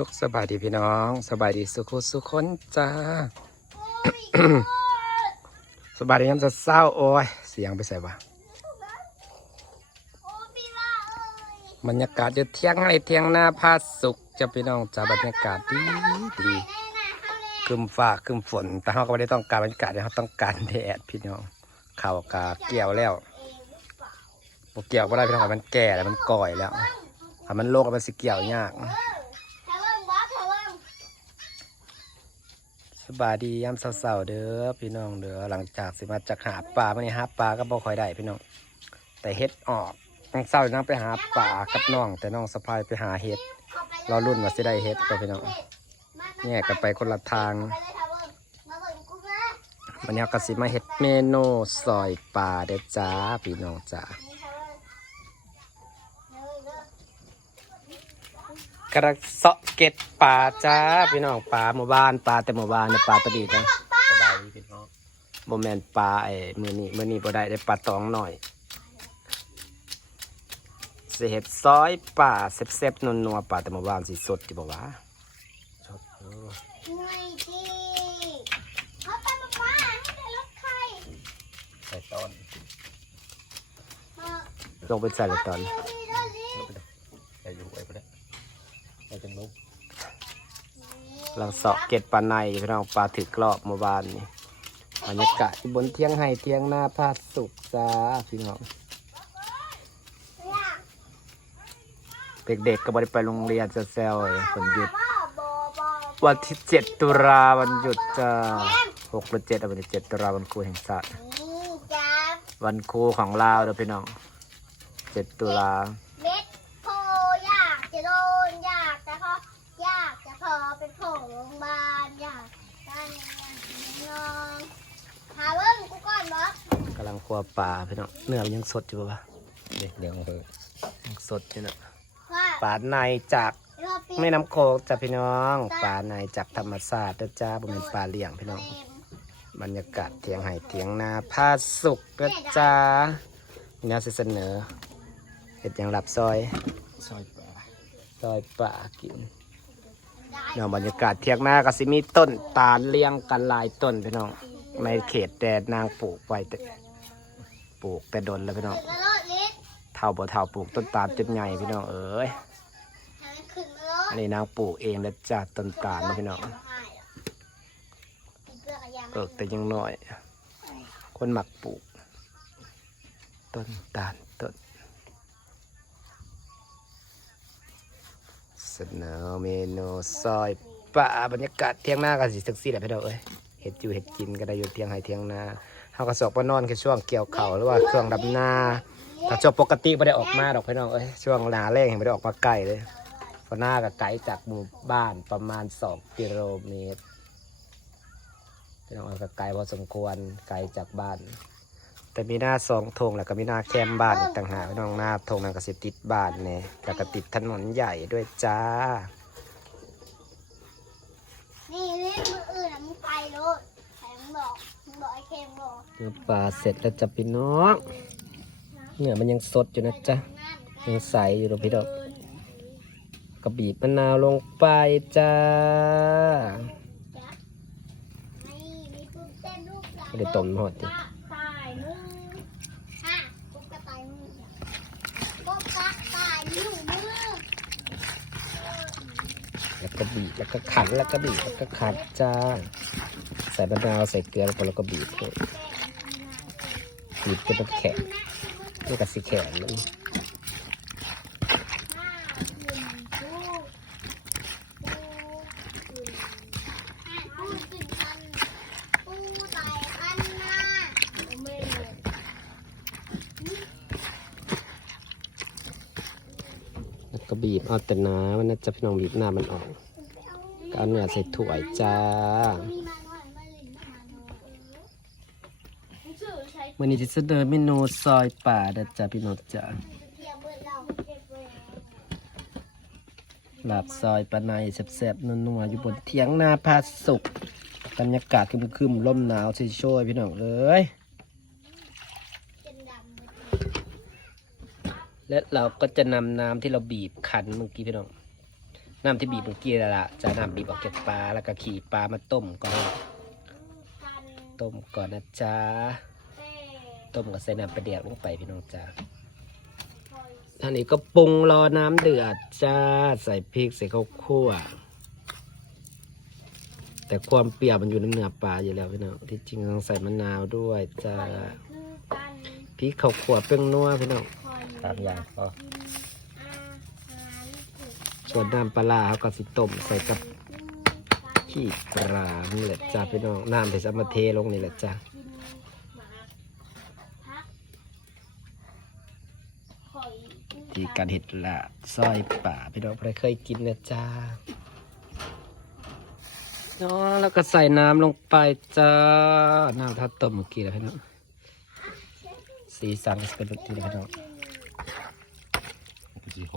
สุขสบายดีพี่น้อง สบายดีสุขุสุขคนจ้าสบายดียังจะเศร้าโอ้ยเสียงไปใส่ปะบรรยากาศจะเที่ยงให้เที่ยงหน้าพาสุขจะพี่น้องจ้าบรรยากาศดีดีคืมฟ้าคืมฝน แต่เขาก็ไม่ได้ต้องการบรรยากาศเขาต้องการแดดพี่น้องข่าวกาเกี่ยวแล้วบ่เกี่ยวก็ได้พี่น้องมันแก่แล้วมันก่อยแล้วถ้ามันโลกแล้วมันสิเกี่ยวยาก สบายดียามเศร้าๆเด้อพี่น้องเด้อหลังจากสิมาจากหาปลามื่อนี้หาปลาก็บ่ค่อยได้พี่น้อง แต่เฮ็ดออกต้องเศร้านั่งไปหาปลากับน้อง แต่น้องสะพายไปหาเฮ็ดรอรุ่นว่าสิได้เฮ็ดก็พี่น้องแยกันไปคนละทางวันนี้เราก็สิมาเฮ็ดเมนูซอยปลาเด้อจ้าพี่น้องจ้า กระเซาะเก็ดปลาจ้าพี่น้องปลาหมู่บ้านปลาแต่หมู่บ้านในยปลาตะดีนะสบายดีพี่น้องบ่แม่นปลาไอ้มื้อนี้มื้อนี้บ่ได้ได้ปลาตองหน่อยสิเฮ็ดซอยปลาแซ่บๆนัวๆปลาแต่หมู่บ้านสิสดอยู่บ่วะสดเออใส่ตอนลงไปใส่เลยตอนใส่อยู่ไว้บ่ได้ใส่จังลุก เราเสาะเก็ดปลาในพี่น้องปลาถือกรอบเมื่อวานนี่บรรยากาศที่บนเที่ยงไห้เที่ยงหน้าพาสุกจ้าพี่น้องเด็กๆก็บ่ได้ไปโรงเรียนจะแซวเลยวันหยุด วันที่เจ็ดตุลาวันหยุดจ้าหกหรือเจ็ดวันที่เจ็ดตุลาวันครูแห่งชาติวันครูของลาวเด้อพี่น้องเจ็ดตุลา เม็ดโพอยากจะโดนอยากแต่พออยากจะพอ เป็นโผโรงพยาบาลอยากได้นองหาเบิ้งกูก่อนบอสกำลังคั่วปลาพี่น้องเนื้อมันยังสดอยู่ปะวะเด็กเดี๋ยวเถอะยังสดอยู่นะว่าปลาในจากรอบปีแม่น้ำโขงจ้ะพี่น้องปลาในจากธรรมศาสตร์นะจ้าบ่แม่นปลาเลี้ยงพี่น้อง เต็มบรรยากาศเทียงไห่เทียงนาผ้าสุกนะจ้านี่นะสิเสนอเห็ดหยังหลับซอย ซอยปลาซอยปลากิน เนาะบรรยากาศเทียงนาก็สิมีต้นตาลเลี้ยงกันหลายต้นพี่น้องในเขตแดนนางปลูกไว้แต่ปลูกแต่ดนแล้วพี่น้องเท่าบ่เท่าปลูกต้นตาลจนใหญ่พี่น้องเอ้ยอันนี้นางปลูกเองนะจ้าต้นตาลนะพี่น้องเอกยาเอิกแต่ยังน้อย คนหมักปลูก ต้นตาลต้น เสนอเมนูซอยป่าบรรยากาศเที่ยงหน้ากันสิสักสี่แหละพี่น้องเอ้ยเห็ดอยู่เห็ดกินก็ได้อยู่เที่ยงให้เที่ยงหน้าเฮาก็สอกว่านอนแค่ช่วงเกี่ยวเข่าหรือว่าช่วงดับหน้าถ้าช่วงปกติไม่ได้ออกมาดอกพี่น้องเอ้ยช่วงหนาแรงไม่ได้ออกมาไกลเลยเพราะหน้ากับไกลจากหมู่บ้านประมาณสองกิโลเมตรพี่น้องเอาก็ไกลพอสมควรไกลจากบ้าน แต่มีหน้าสองธงแล้วก็มีหน้าแคมบ้านอีกต่างหากพี่น้องหน้าธงนั้นก็สิติดบ้านเนี่ยแล้วก็ติดถนนใหญ่ด้วยจ้า นี่เล่นมืออื่นอะมึงไปรถใครมึงบอกมึงบอกไอ้เคมบอกเนื้อปลาเสร็จแล้วจ้ะพี่น้องเนื้อมันยังสดอยู่นะจ๊ะยังใสอยู่เลยพี่น้องก็บีบมะนาวลงไปจ้านี่มีปืนเต้นลูกหลาน ไม่ได้ต้มหอดดิตายมึงฮะปุ๊บกระต่ายมึงปุ๊บกระต่ายมึงมึง แล้ว ก็บีบแล้วก็ขันแล้วก็บีบแล้วก็ขัดจ้าใส่มะนาวใส่เกลือแล้วก็แล้วก็บีบด้วยบีบจนมันแข็งนี่ก็สีแข็งนั่นแล้วก็บีบเอาแต่น้ำมันนะจะพี่น้องบีบหน้ามันออก เอาเนื้อใส่ถ้วยจ้าวันนี้จะเสนอเมนูซอยป่าเด้อจ้าพี่น้องจ้าหลาบซอยปลาในแซ่บๆนัวๆอยู่บนเทียงนาพาสุกบรรยากาศคึมๆลมหนาวช่วยๆพี่น้องเอ้ยและเราก็จะนำน้ำที่เราบีบขันเมื่อกี้พี่น้อง น้ำที่บีบเมื่อกี้แล้วล่ะจะน้ำบีบออกจากปลาแล้วก็ขี่ปลามาต้มก่อนต้มก่อนนะจ๊ะต้มกับใส่น้ำปลาเดียกลงไปพี่น้องจ้าท่านี้ก็ปรุงรอน้ำเดือดจ้าใส่พริกใส่ข้าวคั่ว แต่ความเปรี้ยวมันอยู่ในเนื้อปลาอยู่แล้วพี่น้องที่จริงต้องใส่มะนาวด้วยจ้าพริกข้าวคั่วเปรี้ยงนัวพี่น้องคอยตามอย่างก็ กินอาหารถึก ส่วนน้ำปลาเขาก็สิต้มใส่กับขี้ปลานี่แหละจ้าพี่น้องน้ำที่จะมาเทลงนี่แหละจ้าที่การเห็ดละซอยป่าพี่น้องใครเคยกินนะจ้าเนาะแล้วก็ใส่น้ำลงไปจ้า น้ำทัดต้มเมื่อกี้แล้วพี่น้องสีสันก็จะเป็นแบบนี้เลยพี่น้องคือจีโฮ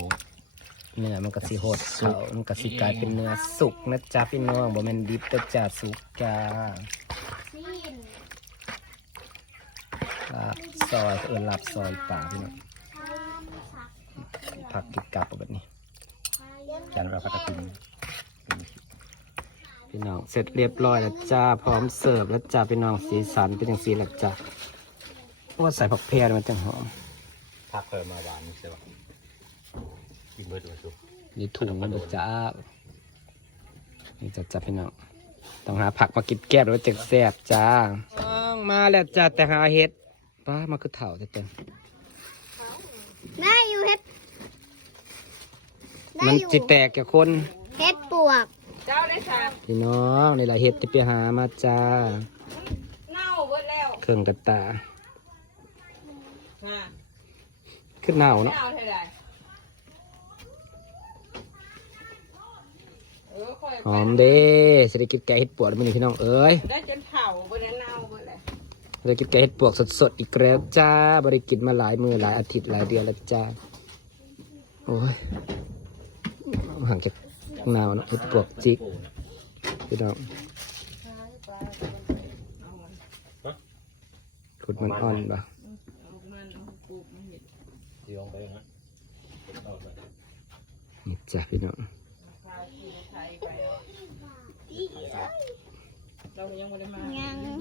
เนื้อมันก็สีโหดเขามันก็สีกลายเป็นเนื้อสุกนะจ๊ะพี่น้องบ่แม่นดิบแต่จ้าสุกจ้าซีนลาบซอยเออลาบซอยป่าพี่น้องผักกิบกับแบบนี้จานเราพัตตินพี่น้องเสร็จเรียบร้อยแล้วจ้าพร้อมเสิร์ฟแล้วจ้าพี่น้องสีสันเป็นอย่างสีแล้วจ้าเพราะว่าใส่ผักเพรมันจังหอมพักเพิ่มมาหวานใช่ปะ เบิร์ดมาสุนี่ถุงมันบ่จ้านี่จ้าจ้าพี่น้องต้องหาผักมากินแก้มแล้วจึงแซ่บจ้าต้องมาแล้วจ้าแต่หาเห็ดป้ามาคือเถ่าแต่เต็มแม่อยู่เฮ็ดมันจิแตกกับคนเฮ็ดปวกเจ้าได้ค่ะพี่น้องนี่แหละเห็ดที่ไปหามาจ้าเน่าเบิดแล้วเครื่องกระตาอ่าขึ้นหนาวไม่เนาะ อาเท่าไหร่เออค่อยหอมเด้เศรษฐกิจแกงเห็ดปวดมันนี่พี่น้องเอ้ยได้จนเผาเบิดแล้วเน่าเบิดเลยเศรษฐกิจแกงเห็ดปวกสดๆอีกแล้วจ้าบริกินมาหลายมือหลายอาทิตย์หลายเดือนแล้วจ้าโอ้ยห่างจากหนาวเนาะเห็ดปวกจิกพี่น้องขุดมันอ่อนปะเอามันเอาปลูกมันเห็ดจีลงไปนะนี่จ้ะพี่น้อง พาที่ไทยไปเอา เรายังไม่ได้มา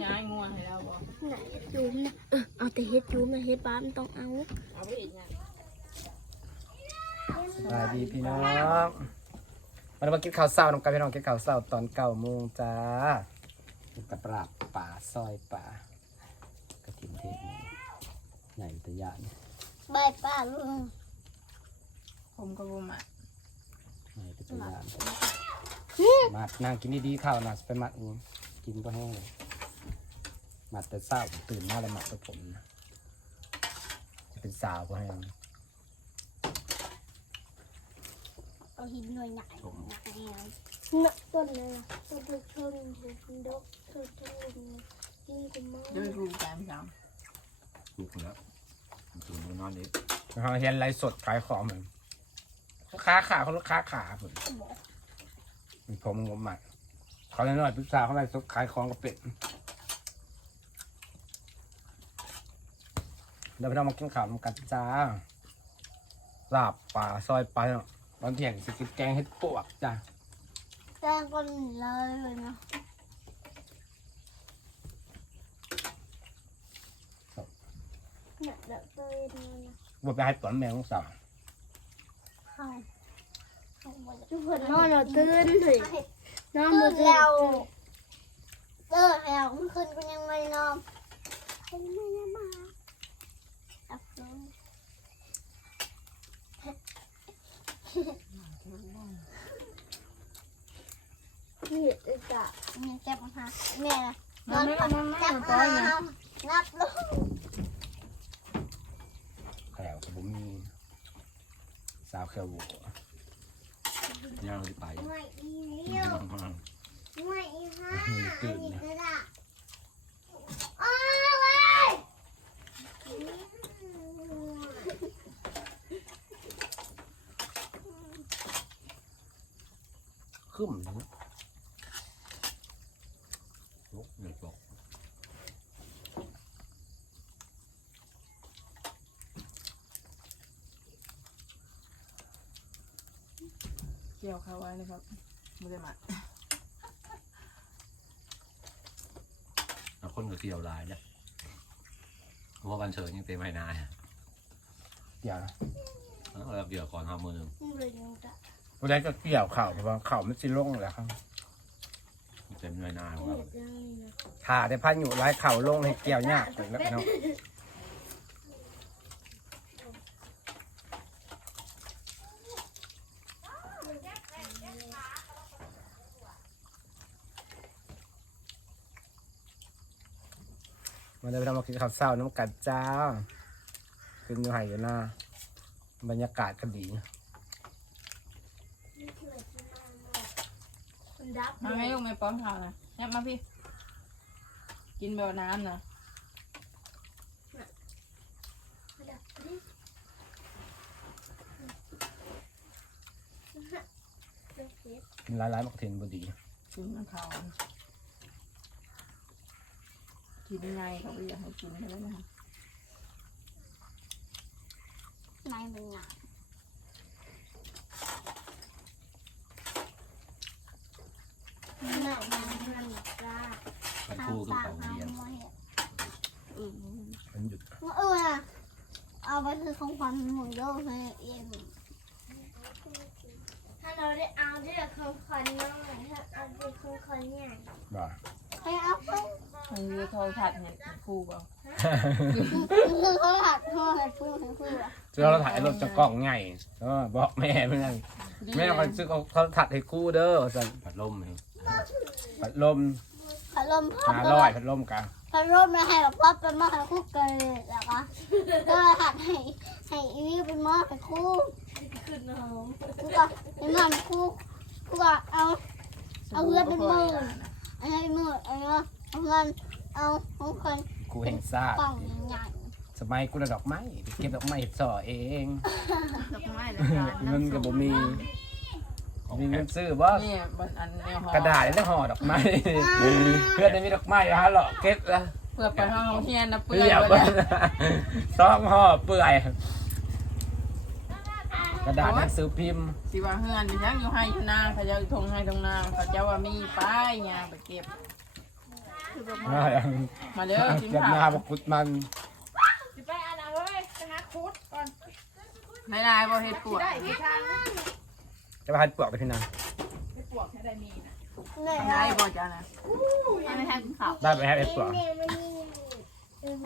ย้ายงัวให้เราบ่ไหนจุ้มนะเออเอาแต่เฮ็ดจุ้มนะเฮ็ดบ้านต้องเอาเอาไปอีกเนี่ยสวัสดีพี่น้องวันนี้มากินข้าวเศร้าน้องกันพี่น้องกินข้าวเศร้าตอนเก้าโมงจ้ากินกับปลาป่าซอยป่ากระถิ่นเทศนี่ใหญ่ตะยานใบป้าลุงผมก็บ่มาใหญ่ตะยาน มัดนั่งกินดีๆข้าวนะไปมัดเองกินก็แห้งเลยมัดแต่เศร้าตื่นมาเลยมัดตัวผมนะจะเป็นสาวก็แห้งเอาหินหน่อยหน่อยหนักต้นเลยนะต้นชนต้นดกต้นต้นกินกุมารด้วยรูปแกมจังถูกแล้วถึงนอนนี้เขาเห็นไลฟ์สดขายของเหมือนลูกค้าขาเขาลูกค้าขาเหมือน ผมงมหมัดเขาเลยน้อยปรึกษาเขาไลฟ์สดขายของกับเป็ดเดี๋ยวไปเรามากินข้าวนำกันจ้าลาบป่าซอยปลาเนาะตอนเที่ยงสิกินแกงเห็ดปวกจ้าแจ้งคนเลยนะเนี่ยเดี๋ยวตัวเองนะว่าไปให้ปอนแมวลูกสาวเข้า ทุกคนนอนเราตื่นเลยนอนมาแล้วเออแล้วเมื่อคืนกูยังไม่นอนให้แม่มาอับน้ำนี่จะนี่จ็บมาแม่นอนจับมานับลูกแขวกับผมมีสาวแขวบัว ย่างไป ไม่อีเลี้ยวไม่อีห้าอันนี้ก็ได้โอ้ย ขึ้นเลยนะ ลุกหนึ่งบอก เกี่ยวเขาไว้นะครับไม่ได้มาแล้วคนก็เกี่ยวลายเนี่ยเพราะว่าวันเชิญยังเต็มให้นายเดี๋ยวนะแล้วเกี่ยวก่อนห้ามือเลยนึงจ้ะผู้ใดก็เกี่ยวเข่าเพราะว่าเข่ามันสิลงแหละครับเต็มให้นายเห็ดยังนี่นะถ้าแต่พันอยู่ไร้เข่าลงให้เกี่ยวยากเลยแล้วเนาะ มาเลยเรามากินข้าวเช้าน้ำกัดจ้ากินอยู่ไห่อยู่หน้าบรรยากาศก็ดีมันดับมาให้ลูกไม่ป้อนข้าวนะเนี่ยมาพี่ กินแบบน้ำนะดับดิเป็นเห็ดกินหลายๆมักเทนบดีกินน้ำข้าว กินไงเขาไม่อยากให้กินกันแล้วนะคะไม่เป็นหนักหนักมันมันปลากันคู่คือเขาเรียนอืมมันหยุดเออเอาไปคือของขวัญหมูโยกให้เอ็มถ้าเราได้เอาได้ของขวัญน้อยถ้าเอาได้ของขวัญใหญ่ บ่า ให้เอาไป มันคือโทรทัศน์เนี่ยคู่เปล่าคือเขาหัดเขาหัดพูดให้พูดอะซื้อเราถ่ายรถจะกล่องใหญ่เออบอกแม่ไม่นั่นแม่คอยซื้อเขาถัดให้คู่เด้อสั่นผัดลมนี่พัดลมพัดลมพ่อหาก็ร้อยพัดลมกันพัดลมมาให้กับพ่อเป็นหม้อให้คู่กันเลยแล้วก็ก็เลยหัดให้ให้อีวิวเป็นหม้อให้คู่คู่ก็เป็นหม้อให้คู่คู่ก็เอาเอาเพื่อนเป็นหมื่นเอาให้มือเอาเนาะ เอาเงินเอาของคนกูแห่งซ่ากล่องใหญ่สมัยกูระดอกไม้ไปเก็บดอกไม้ส่อเองดอกไม้แล้วกันเงินก็บ่มีของมีแพเงิงนซื้อบ่นี่บนอันแนวหอกระดาษแล้วห่อดอกไม้เพื่อนได้มีดอกไม้ฮะหรอเก็บละเพื่อไปห้องเฮียนนะเปื่เปื่อยอยหมดเบิ่เลยงซองห่อเปื่อยกระดาษหนังสือพิมพ์สิว่าเฮือนดิฉันอยู่ให้อยู่นาเขาจะทงให้ทงนาเขาจะว่ามีป้ายยางไปเก็บ มาเด้อกินเก็บข้าหน้าวบักกุดมันสิไปอันนั้นเลยไปหาคุดก่อนนายนายบ่เฮ็ดปวดจะไปหันปลวกไปที่นั่นเฮ็ดปวดแค่ได้มีนะแม่นายบ่จ้านะไม่ให้กินข้าวได้ไปให้เอ็ดปลวก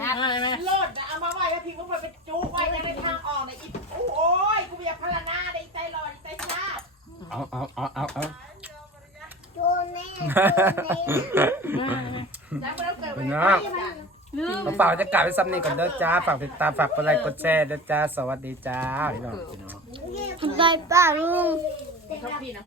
ฮะไหมโลดนะเอามาไว้แล้วทิ้งลงไปเป็นจุไว้ในทางออกในอีโอ้ยกูอยากพลานาได้ใจลอยใจชาเอาเอาเอาเอาเอา พี่น้องกระเป๋าจะกลับไปซ้ำนี่ก่อนเด้อจ้า ฝากติดตามฝากกดไลค์กดแชร์เด้อจ้า สวัสดีจ้าพี่น้อง ได้ป้าลุงชอบพี่น